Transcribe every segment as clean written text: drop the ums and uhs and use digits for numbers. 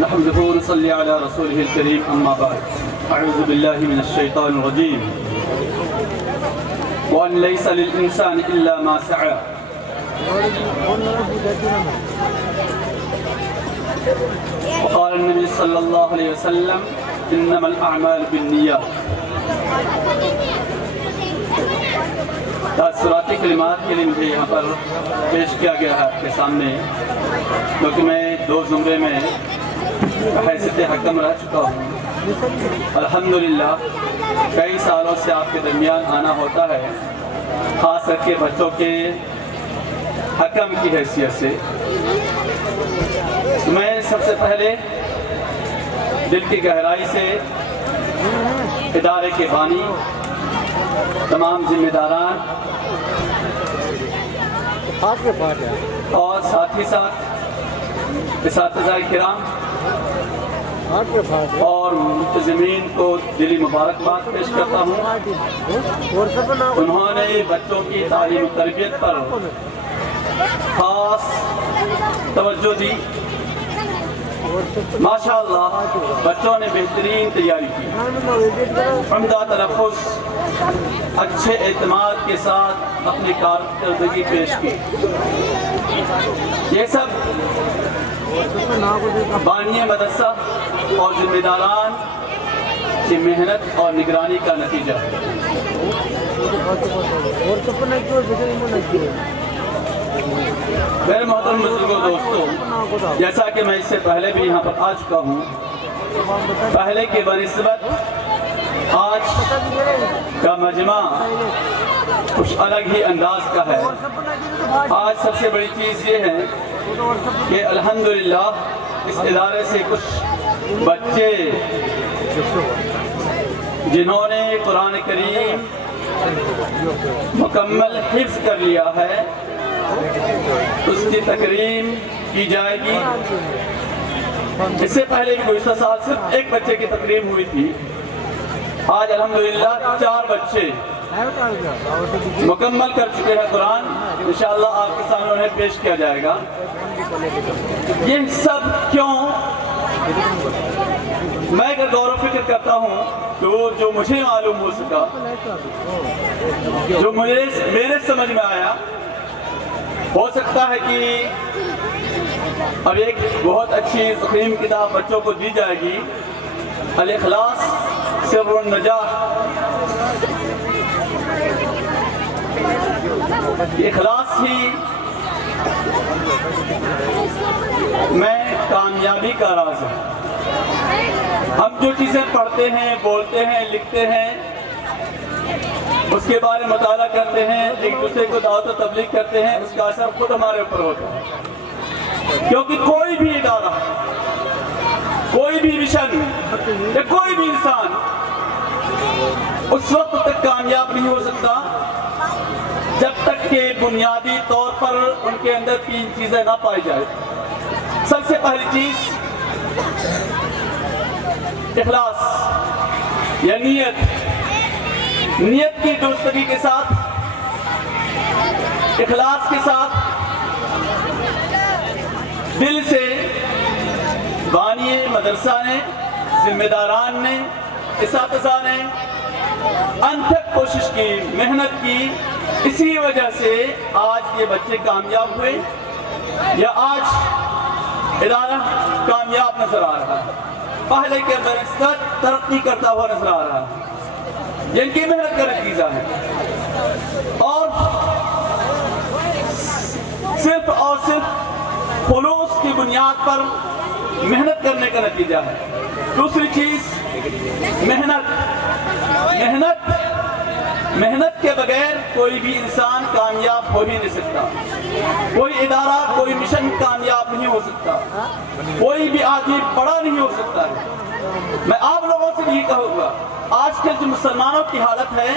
نحمده ونصلي على رسوله الكريم أما بعد أعوذ بالله من الشيطان الرجيم وأن ليس للإنسان إلا ما سعى وقال النبي صلى الله عليه وسلم إنما الأعمال بالنيات. تاثراتی کلمات کے لیے مجھے یہاں پر پیش کیا گیا ہے آپ کے سامنے، کیونکہ میں 2 زمرے میں حیثیت حکم رہ چکا ہوں. الحمدللہ کئی سالوں سے آپ کے درمیان آنا ہوتا ہے، خاص کر کے بچوں کے حکم کی حیثیت سے. میں سب سے پہلے دل کی گہرائی سے ادارے کے بانی، تمام ذمہ داران اور ساتھ ہی ساتھ اساتذہ کرام اور منتظمین کو دلی مبارکباد پیش کرتا ہوں. انہوں نے بچوں کی تعلیم و تربیت پر خاص توجہ دی. ماشاءاللہ بچوں نے بہترین تیاری کی، عمدہ تلفظ، اچھے اعتماد کے ساتھ اپنی کارکردگی پیش کی. یہ سب بانی مدرسہ اور ذمہ داران کی محنت اور نگرانی کا نتیجہ ہے. میرے محترم بزرگوں، دوستوں، جیسا کہ میں اس سے پہلے بھی یہاں پر آ چکا ہوں، پہلے کے بنسبت آج کا مجمع کچھ الگ ہی انداز کا ہے. آج سب سے بڑی چیز یہ ہے کہ الحمدللہ اس ادارے سے کچھ بچے جنہوں نے قرآن کریم مکمل حفظ کر لیا ہے، اس کی تکریم کی جائے گی. اس سے پہلے بھی گزشتہ سال صرف ایک بچے کی تکریم ہوئی تھی. آج الحمدللہ 4 بچے مکمل کر چکے ہیں قرآن. انشاءاللہ آپ کے سامنے انہیں پیش کیا جائے گا. یہ سب کیوں؟ میں اگر غور و فکر کرتا ہوں تو جو مجھے معلوم ہو سکا، جو میرے سمجھ میں آیا، ہو سکتا ہے کہ اب ایک بہت اچھی تقریم کتاب بچوں کو دی جائے گی، الاخلاص سر النجاح. اخلاص ہی میں کامیابی کا راز ہے. ہم جو چیزیں پڑھتے ہیں، بولتے ہیں، لکھتے ہیں، اس کے بارے میں مطالعہ کرتے ہیں، ایک دوسرے کو دعوت و تبلیغ کرتے ہیں، اس کا اثر خود ہمارے اوپر ہوتا ہے. کیونکہ کوئی بھی ادارہ، کوئی بھی مشن یا کوئی بھی انسان اس وقت تک کامیاب نہیں ہو سکتا جب تک کہ بنیادی طور پر ان کے اندر 3 چیزیں نہ پائی جائے. سب سے پہلی چیز اخلاص یا نیت. نیت کی درستگی کے ساتھ، اخلاص کے ساتھ، دل سے بانی مدرسہ نے، ذمہ داران نے، اساتذہ نے انتھک کوشش کی، محنت کی. اسی وجہ سے آج یہ بچے کامیاب ہوئے یا آج ادارہ کامیاب نظر آ رہا ہے، پہلے کے بنسبت ترقی کرتا ہوا نظر آ رہا ہے. جن کی محنت کا نتیجہ ہے اور صرف خلوص کی بنیاد پر محنت کرنے کا نتیجہ ہے. دوسری چیز محنت کے بغیر کوئی بھی انسان کامیاب ہو ہی نہیں سکتا. کوئی ادارہ، کوئی مشن کامیاب نہیں ہو سکتا. کوئی بھی آدمی بڑا نہیں ہو سکتا ہے. میں آپ لوگوں سے بھی کہوں گا، آج کل جو مسلمانوں کی حالت ہے،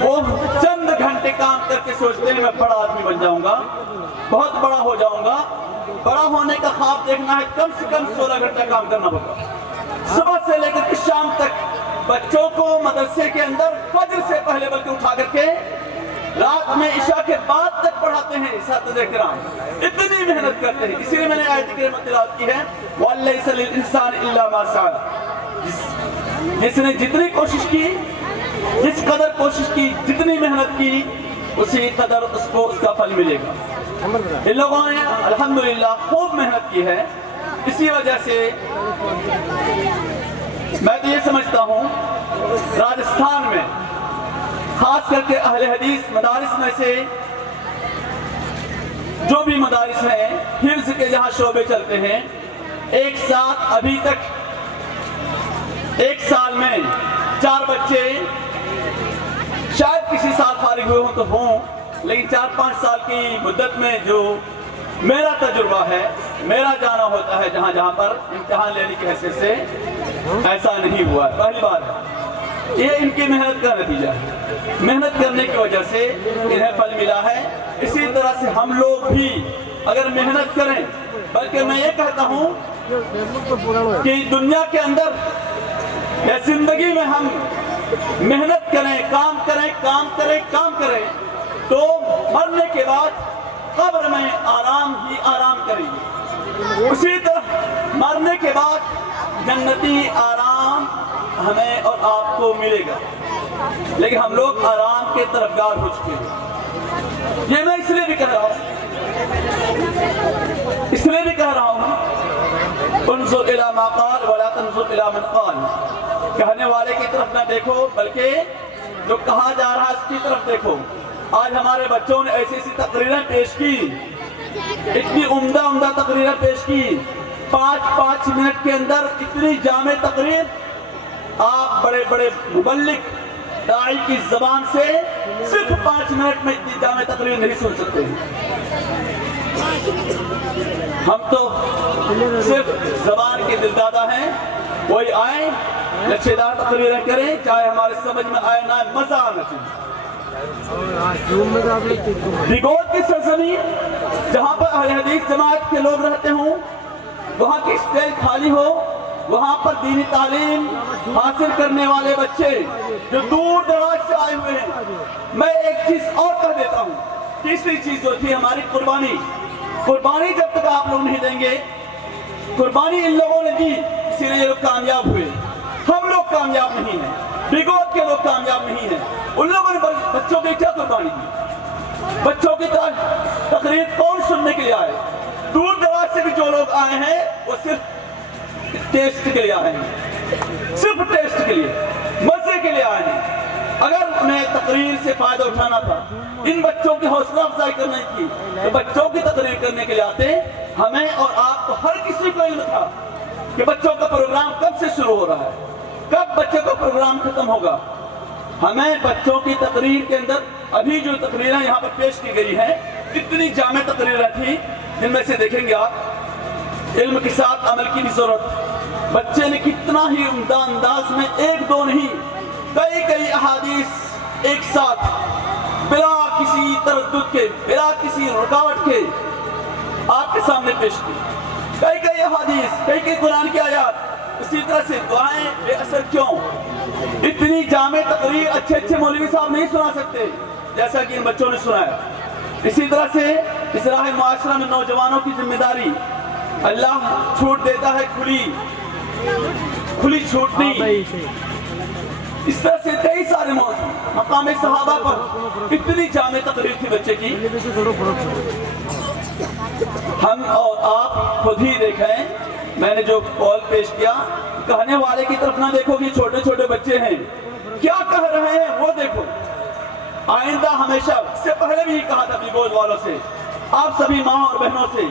وہ چند گھنٹے کام کر کے سوچتے ہیں میں بڑا آدمی بن جاؤں گا، بہت بڑا ہو جاؤں گا. بڑا ہونے کا خواب دیکھنا ہے، کم سے کم 16 گھنٹہ کام کرنا ہوگا. صبح سے لے کر شام تک بچوں کو مدرسے کے اندر فجر سے پہلے بلکہ اٹھا کر کے رات میں عشاء کے بعد تک پڑھاتے ہیں اساتذہ کرام، اتنی محنت کرتے ہیں. اسی لیے میں نے آیت کریمہ تلاوت کی ہے وَلَيْسَ لِلْإِنسَانِ إِلَّا مَا سَعَى. جس نے جتنی کوشش کی، جس قدر کوشش کی، جتنی محنت کی، اسی قدر اس کو اس کا پھل ملے گا. ان لوگوں نے الحمدللہ خوب محنت کی ہے. اسی وجہ سے میں تو یہ سمجھتا ہوں راجستھان میں خاص کر کے اہل حدیث مدارس میں سے جو بھی مدارس ہیں، حفظ کے جہاں شعبے چلتے ہیں، ایک ساتھ ابھی تک ایک سال میں 4 بچے شاید کسی سال فارغ ہوئے ہوں تو ہوں، لیکن 4-5 سال کی مدت میں جو میرا تجربہ ہے، میرا جانا ہوتا ہے جہاں جہاں پر امتحان لینے کی حیثیت سے ایسا نہیں ہوا ہے. پہلی بار ہے. یہ ان کی محنت کا نتیجہ ہے. محنت کرنے کی وجہ سے انہیں پھل ملا ہے. اسی طرح سے ہم لوگ بھی اگر محنت کریں، بلکہ میں یہ کہتا ہوں کہ دنیا کے اندر یا زندگی میں ہم محنت کریں، کام کریں، کام کریں، کام کریں، تو مرنے کے بعد قبر میں آرام ہی آرام کریں گے. اسی طرح مرنے کے بعد جنتی آرام ہمیں اور آپ کو ملے گا. لیکن ہم لوگ آرام کے طرفدار ہو چکے ہیں. یہ میں اس لیے بھی کہہ رہا ہوں انظر الی ما قال ولا تنظر الی من قال. کہنے والے کی طرف نہ دیکھو بلکہ جو کہا جا رہا ہے اس کی طرف دیکھو. آج ہمارے بچوں نے ایسی ایسی تقریریں پیش کی، اتنی عمدہ تقریریں پیش کی، 5 منٹ کے اندر اتنی جامع تقریر آپ بڑے بڑے مبلغ داعی کی زبان سے صرف 5 منٹ میں اتنی جامع تقریر نہیں سن سکتے. ہم تو صرف زبان کے دلدادہ ہیں. وہی آئیں لچھے دار تقریریں کریں، چاہے ہمارے سمجھ میں آئے نہ آئے، مزہ آنا چاہیے. بگوت کی سرزمین جہاں پر اہل حدیث جماعت کے لوگ رہتے ہوں، وہاں کی اسٹیج خالی ہو، وہاں پر دینی تعلیم حاصل کرنے والے بچے جو دور دراز سے آئے ہوئے ہیں. میں ایک چیز اور کہہ دیتا ہوں، تیسری چیز جو تھی ہماری قربانی جب تک آپ لوگ نہیں دیں گے، قربانی ان لوگوں نے دی اسی لیے یہ لوگ کامیاب ہوئے. ہم لوگ کامیاب نہیں ہیں، بگوت کے لوگ کامیاب نہیں ہیں. ان لوگوں نے بچوں کی کیا قربانی دی؟ بچوں کی تقریر کون سننے کے لیے آئے؟ دور دراز سے بھی جو لوگ آئے ہیں وہ صرف ٹیسٹ کے لیے آئے ہیں، صرف ٹیسٹ کے لیے، مزے کے لیے آئے ہیں. اگر انہیں تقریر سے فائدہ اٹھانا تھا، ان بچوں کی حوصلہ افزائی کرنے کی، تو بچوں کی تقریر کرنے کے لیے آتے. ہمیں اور آپ کو ہر کسی کو علم تھا کہ بچوں کا پروگرام کب سے شروع ہو رہا ہے، کب بچے کا پروگرام ختم ہوگا. ہمیں بچوں کی تقریر کے اندر ابھی جو تقریریں یہاں پر پیش کی گئی ہیں، اتنی جامع تقریریں تھیں جن میں سے دیکھیں گے آپ علم کے ساتھ عمل کی بھی ضرورت. بچے نے کتنا ہی عمدہ انداز میں 1-2 نہیں کئی احادیث ایک ساتھ بلا کسی تردد کے، بلا کسی رکاوٹ کے آپ کے سامنے پیش کی. کئی احادیث، کئی قرآن کی آیات. اسی طرح سے دعائیں بے اثر کیوں؟ اتنی جامع تقریر اچھے مولوی صاحب نہیں سنا سکتے جیسا کہ ان بچوں نے سنایا. اسی طرح سے اصلاح معاشرہ میں نوجوانوں کی ذمہ داری اللہ چھوٹ دیتا ہے، کھلی چھوٹنی. اس طرح سے کئی سارے موضوع مقام صحابہ پر اتنی جامع تقریر تھی بچے کی. ہم اور آپ خود ہی دیکھیں، میں نے جو قول پیش کیا، کہنے والے کی طرف نہ دیکھو کہ چھوٹے چھوٹے بچے ہیں، کیا کہہ رہے ہیں وہ دیکھو. آئندہ ہمیشہ، اس سے پہلے بھی کہا تھا بیگوز والوں سے، آپ سبھی ماں اور بہنوں سے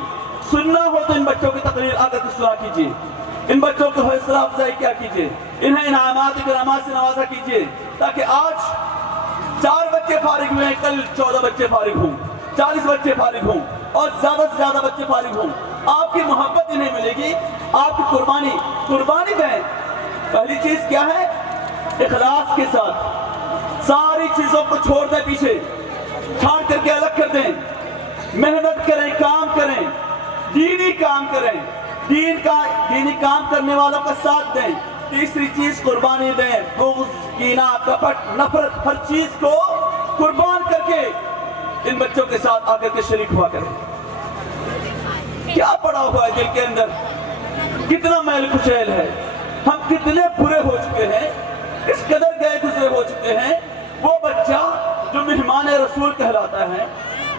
سننا ہو تو ان بچوں کی تقریر آ کر سنا کیجیے. ان بچوں کو حوصلہ افزائی کیا کیجیے، انہیں انعامات کرامات سے نوازا کیجیے، تاکہ آج 4 بچے فارغ ہوئے، کل 14 بچے فارغ ہوں، 40 بچے فارغ ہوں، اور زیادہ سے زیادہ بچے فارغ ہوں. آپ کی محبت انہیں ملے گی، آپ کی قربانی دیں. پہلی چیز کیا ہے؟ اخلاص کے ساتھ ساری چیزوں کو چھوڑ دیں، پیچھے چھاڑ کر کے الگ کر دیں. محنت کریں، کام کریں، دینی کام کریں، دینی کام کرنے والوں کا ساتھ دیں. تیسری چیز قربانی دیں، بغض، کینہ، کپٹ، نفرت، ہر چیز کو قربان کر کے ان بچوں کے ساتھ آ کر کے شریک ہوا کریں۔ کیا پڑا ہوا ہے دل کے اندر، کتنا میل کچیل ہے، ہم کتنے برے ہو چکے ہیں، کس قدر گئے گزرے ہو چکے ہیں۔ وہ بچہ جو مہمان رسول کہلاتا ہے،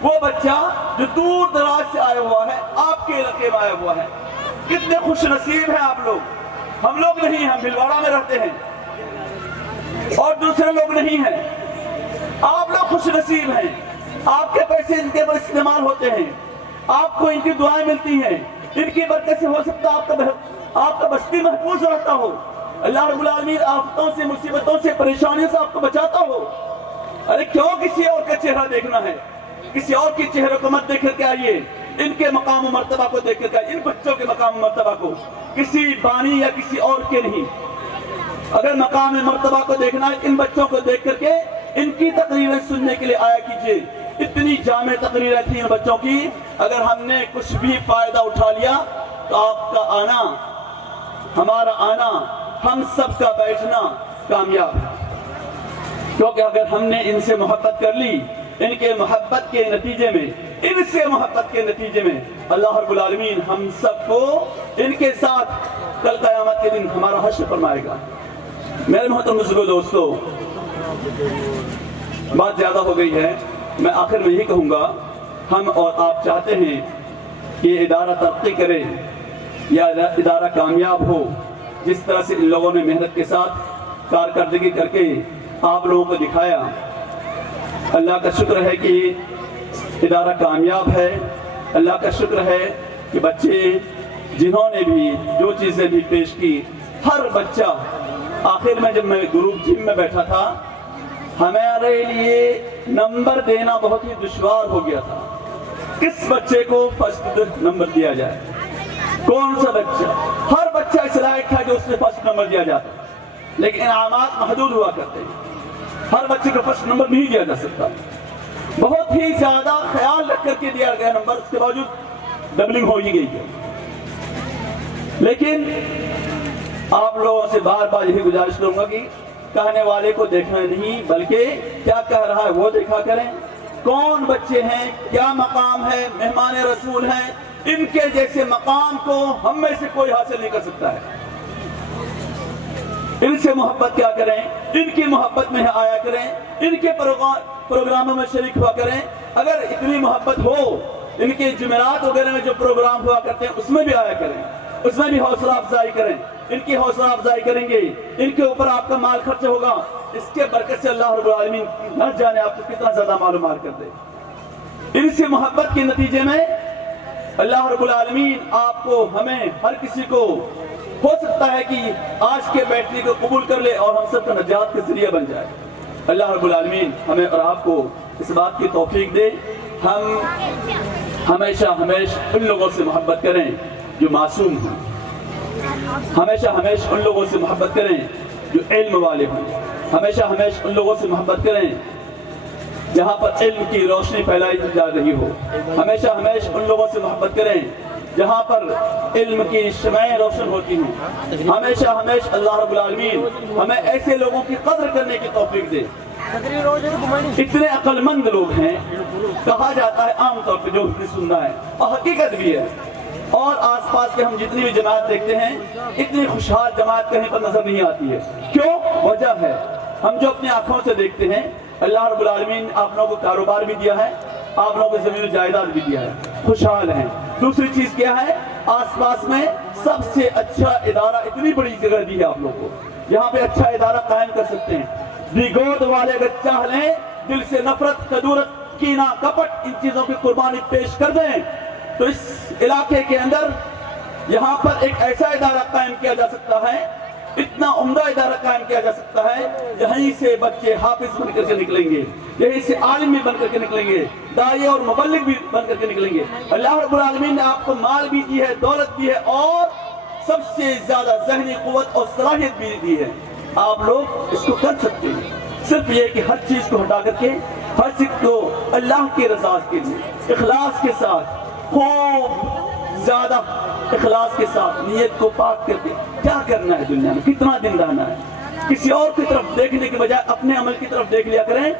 وہ بچہ جو دور دراز سے آیا ہوا ہے، آپ کے علاقے میں آیا ہوا ہے، کتنے خوش نصیب ہیں آپ لوگ۔ ہم لوگ نہیں، ہم بھلواڑہ میں رہتے ہیں اور دوسرے لوگ نہیں ہیں، آپ لوگ خوش نصیب ہیں، آپ کے پیسے ان کے پر استعمال ہوتے ہیں، آپ کو ان کی دعائیں ملتی ہیں، ان کی برکت سے ہو سکتا ہے آپ کا بستی محفوظ رہتا ہو، اللہ رب العالمین آفتوں سے، مصیبتوں سے، پریشانیوں سے آپ کو بچاتا ہو۔ ارے کیوں کسی اور کا چہرہ دیکھنا ہے؟ کسی اور کے چہرے کو مت دیکھ کر کے آئیے، ان کے مقام و مرتبہ کو دیکھ کر کے آئیے، ان بچوں کے مقام و مرتبہ کو، کسی بانی یا کسی اور کے نہیں۔ اگر مقام مرتبہ کو دیکھنا ہے، ان بچوں کو دیکھ کر کے ان کی تقریریں سننے کے لیے آیا کیجئے۔ اتنی جامع تقریریں تھیں ان بچوں کی، اگر ہم نے کچھ بھی فائدہ اٹھا لیا تو آپ کا آنا، ہمارا آنا، ہم سب کا بیٹھنا کامیاب ہے۔ کیونکہ اگر ہم نے ان سے محبت کر لی، ان کے محبت کے نتیجے میں، ان سے محبت کے نتیجے میں اللہ رب العالمین ہم سب کو ان کے ساتھ کل قیامت کے دن ہمارا حشر فرمائے گا۔ میرے محترم بزرگوں، دوستو، بات زیادہ ہو گئی ہے، میں آخر میں یہی کہوں گا، ہم اور آپ چاہتے ہیں کہ ادارہ ترقی کرے یا ادارہ کامیاب ہو، جس طرح سے ان لوگوں نے محنت کے ساتھ کارکردگی کر کے آپ لوگوں کو دکھایا۔ اللہ کا شکر ہے کہ ادارہ کامیاب ہے، اللہ کا شکر ہے کہ بچے جنہوں نے بھی جو چیزیں بھی پیش کی، ہر بچہ آخر میں جب میں گروپ جم میں بیٹھا تھا، ہمارے لیے نمبر دینا بہت ہی دشوار ہو گیا تھا، کس بچے کو فرسٹ نمبر دیا جائے، کون سا بچہ۔ ہر بچہ اس لائق تھا کہ اس سے فرسٹ نمبر دیا جاتا، لیکن انعامات محدود ہوا کرتے ہیں، ہر بچے کو فرسٹ نمبر نہیں دیا جا سکتا۔ بہت ہی زیادہ خیال رکھ کر کے دیا گیا نمبر، اس کے باوجود ڈبلنگ ہو ہی گئی ہے۔ لیکن آپ لوگوں سے بار بار یہی گزارش کروں گا کہ کہنے والے کو دیکھنا نہیں، بلکہ کیا کہہ رہا ہے وہ دیکھا کریں، کون بچے ہیں، کیا مقام ہے، مہمان رسول ہیں، ان کے جیسے مقام کو ہم میں سے کوئی حاصل نہیں کر سکتا ہے۔ ان سے محبت کیا کریں، ان کی محبت میں آیا کریں، ان کے پروگراموں میں شریک ہوا کریں۔ اگر اتنی محبت ہو، ان کے جمعرات وغیرہ میں جو پروگرام ہوا کرتے ہیں اس میں بھی آیا کریں، اس میں بھی حوصلہ افزائی کریں، ان کی حوصلہ افزائی کریں گے، ان کے اوپر آپ کا مال خرچ ہوگا، اس کے برکت سے اللہ رب العالمین نہ جانے آپ کو کتنا زیادہ معلومات کر دے۔ ان سے محبت کے نتیجے میں اللہ رب العالمین آپ کو، ہمیں، ہر کسی کو ہو سکتا ہے کہ آج کے بیٹھنے کو قبول کر لے اور ہم سب کا نجات کا ذریعہ بن جائے۔ اللہ رب العالمین ہمیں اور آپ کو اس بات کی توفیق دے، ہم ہمیشہ ان لوگوں سے محبت کریں جو معصوم ہیں، ہمیشہ ان لوگوں سے محبت کریں جو علم والے ہوں، ہمیشہ ان لوگوں سے محبت کریں جہاں پر علم کی روشنی پھیلائی جا رہی ہو، ہمیشہ ان لوگوں سے محبت کریں جہاں پر علم کی شمعیں روشن ہوتی ہیں، ہمیشہ اللہ رب العالمین ہمیں ایسے لوگوں کی قدر کرنے کی توفیق دے۔ اتنے عقل مند لوگ ہیں، کہا جاتا ہے عام طور پہ، جو سننا ہے اور حقیقت بھی ہے، اور آس پاس کے ہم جتنی بھی جماعت دیکھتے ہیں، اتنی خوشحال جماعت کہیں پر نظر نہیں آتی ہے۔ کیوں؟ وجہ ہے ہم جو اپنی آنکھوں سے دیکھتے ہیں، اللہ رب العالمین آپ لوگوں کو کاروبار بھی دیا ہے، آپ لوگوں کو زمین و جائیداد بھی دیا ہے، خوشحال ہیں۔ دوسری چیز کیا ہے؟ آس پاس میں سب سے اچھا ادارہ، اتنی بڑی جگہ دی ہے آپ لوگوں کو، یہاں پہ اچھا ادارہ قائم کر سکتے ہیں۔ گود والے اگر چاہ لیں، دل سے نفرت، کدورت، کینہ، کپٹ، ان چیزوں کی قربانی پیش کر دیں تو اس علاقے کے اندر یہاں پر ایک ایسا ادارہ قائم کیا جا سکتا ہے، اتنا عمدہ ادارہ قائم کیا جا سکتا ہے، یہیں سے بچے حافظ بن کر کے نکلیں گے، یہیں سے عالم بھی بن کر کے نکلیں گے، داعی اور مبلغ بھی بن کر کے نکلیں گے۔ اللہ رب العالمین نے آپ کو مال بھی دی ہے، دولت بھی ہے، اور سب سے زیادہ ذہنی قوت اور صلاحیت بھی دی ہے۔ آپ لوگ اس کو کر سکتے ہیں، صرف یہ کہ ہر چیز کو ہٹا کر کے ہر چیز کو اللہ کی رضا کے لیے اخلاص کے ساتھ، خوب زیادہ اخلاص کے ساتھ نیت کو پاک کر کے کیا کرنا ہے، دنیا میں کتنا دن رہنا ہے، کسی اور کی طرف دیکھنے کے بجائے اپنے عمل کی طرف دیکھ لیا کریں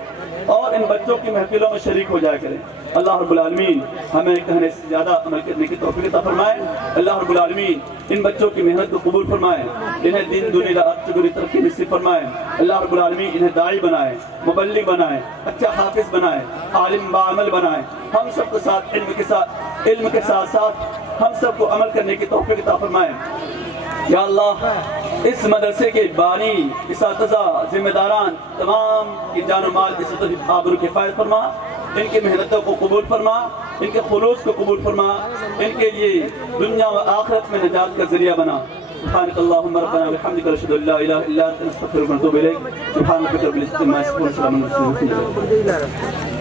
اور ان بچوں کی محفلوں میں شریک ہو جایا کریں۔ اللہ رب العالمین ہمیں کہنے سے زیادہ عمل کرنے کی توفیق عطا فرمائے۔ اللہ رب العالمین ان بچوں کی محنت کو قبول فرمائے، انہیں دین دنیا اچھی ترقی نصیب فرمائے۔ اللہ رب العالمین انہیں داعی بنائے، مبلغ بنائے، اچھا حافظ بنائے، عالم بعمل بنائے۔ ہم سب کے ساتھ علم کے ساتھ ساتھ ہم سب کو عمل کرنے کی توفیق عطا فرمائے۔ یا اللہ اس مدرسے کے بانی، اساتذہ، ذمہ داران تمام کی جان و مال عزت و آبرو کی حفاظت فرما، ان کی محنتوں کو قبول فرما، ان کے خلوص کو قبول فرما، ان کے لیے دنیا و آخرت میں نجات کا ذریعہ بنا۔ سبحانک اللہم ربنا و بحمدک اشہد ان لا الہ الا انت نستغفرک و نتوب الیک۔ سبحان ربک رب العزۃ عما یصفون، وسلام علی المرسلین۔